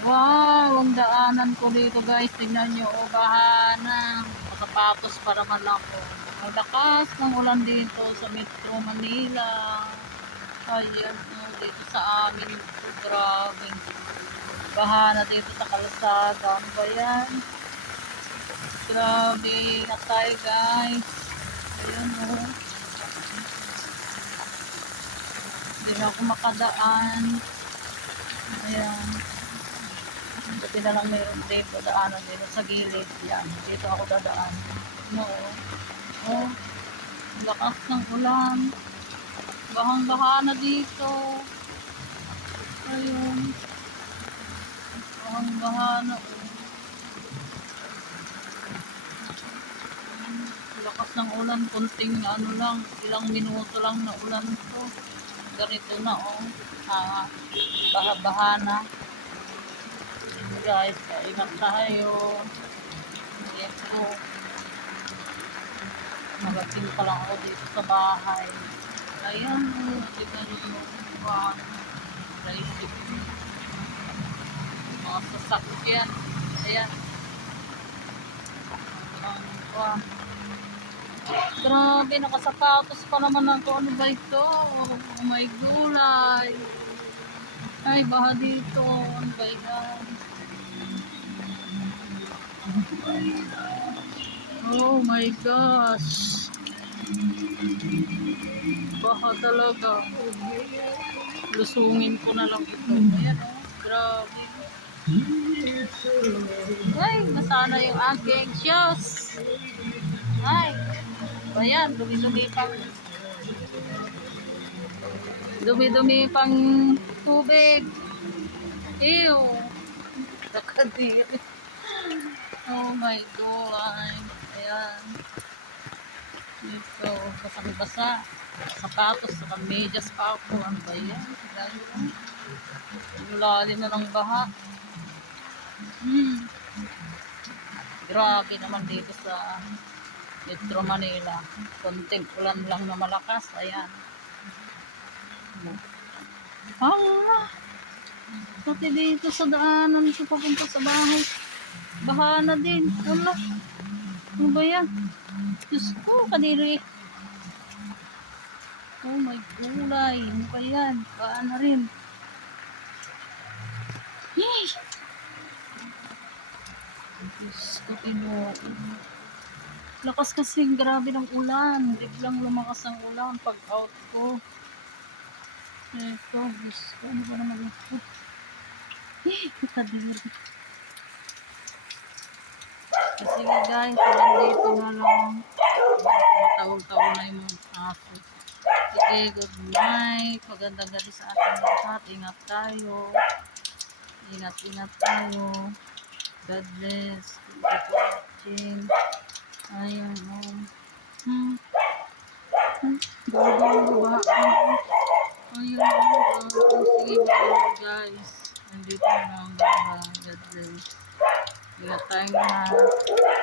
Wow, ang daanan ko dito guys. Tingnan nyo, oh, baha na. Makapatos para man ako. Ang lakas ng ulan dito sa Metro Manila. Ayan, oh, dito sa amin. Grabe. Baha na dito sa kalsada. Ano ba yan? Grabe na tayo guys. Ayan, oh. Hindi na ako makadaan. Ayan. Buti na lang mayroon din dadaanan dito sa gilid. Yan, dito ako dadaan. No. Oh, lakas ng ulan. Bahang-baha na dito. Ayun. Bahang-baha na. oh. Lakas ng ulan. Kunting ano lang, ilang minuto lang na ulan to. Ganito na oh. Ah, baha-baha na guys, ingat tayo. Yes po. Magating pa lang ako dito sa bahay. Ayan, tignan nyo yung mga naisip. Mga sasakyan. Ayan. Ang pa. Grabe, nakasapatos pa naman ako. Ano ba ito? Oh my gulay. Ay, baha dito. Ano ba yan? Oh my gosh. Baha talaga. Lusungin ko na lang ito. Ayan oh. Grabe. Ay, nasana yung aking shoes. Ay. Ayan, dumi-dumi pang dumi-dumi pang tubig. Ew. Nakadiri. Oh my God. Ayan. Dito, basang-basa. Sapatos, saka medyas pa ako. Ano ba yan? Ang lalim na ng baha. Hmm. Grabe naman dito sa Metro Manila. Konting ulan lang na malakas. Ayan. Hala! Pati dito sa daanan ko papunta sa bahay. Baha na din. Wala. Ano ba yan? Diyos ko, kadiri. Oh my gulay. Ano ba yan? Baha na rin. Yay! Diyos ko, tino. Lakas kasi grabe ng ulan. Biglang lumakas ang ulan pag out ko. Ito, Diyos ko. Ano ba naman ito? Eh, kadiri. Nga guys, hanggang dito na lang. Matawag-tawag na yung mga aso. Sige, good night. Magandang gabi sa ating lahat. Ingat tayo. Ingat-ingat tayo. God bless. Thank you for watching. Ayun, oh. Hmm. Hmm. Gulo-gulo ba? Ayun, oh. Sige, bye guys. Nandito na lang. God bless. Ingat tayong lahat.